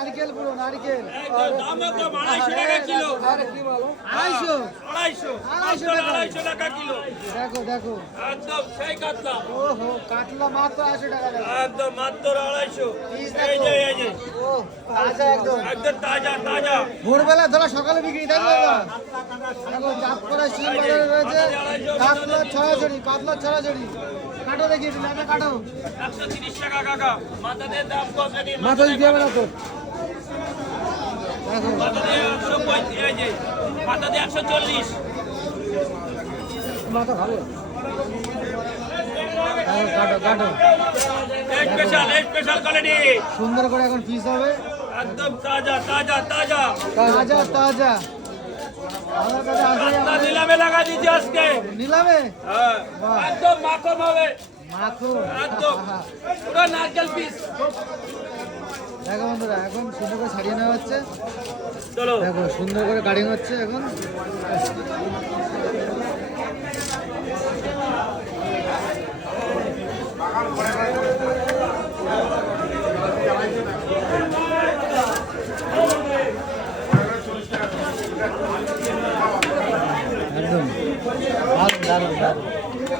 নারকেল দাম একদম আড়াইশো টাকা আড়াইশো আড়াইশো আড়াইশো? মাত্র টাকা। আড়াইশো টাকা কিলো। দেখো দেখো। একদম সেই কাতলা। ওহো কাতলা মাত্র আড়াইশো টাকা একদম মাত্র আড়াইশো। তাজা একদম। একদম তাজা তাজা। ভোরবেলা ধরো সকালে বিক্রি? দেখো চাঁদপাড়া শিল রয়েছে কাতলা ছড়াছড়ি কাতলা ছড়াছড়ি। কাটো দেখি কাটো। একশো তিরিশ টাকা কাকা। মাথা দিয়ে দাম কত? মাথা দিতে হবে না তো দেখো মাথা দিয়ে একশো পঁয়ত্রিশ এই যে মাথা দিয়ে একশো চল্লিশ মাথা ভালো সুন্দর করে এখন পিস হবে। একদম তাজা। তাজা তাজা তাজা তাজা নিলামে লাগা দিচ্ছি আজকে। নিলামে? হ্যাঁ। একদম মাখন হবে। মাখো একদম। পুরো নারকেল পিস দেখো বন্ধুরা এখন সুন্দর করে সারিয়ে নেওয়া হচ্ছে। দেখো সুন্দর করে কাটিং হচ্ছে এখন। একদম। দারুণ দারুণ দারুণ।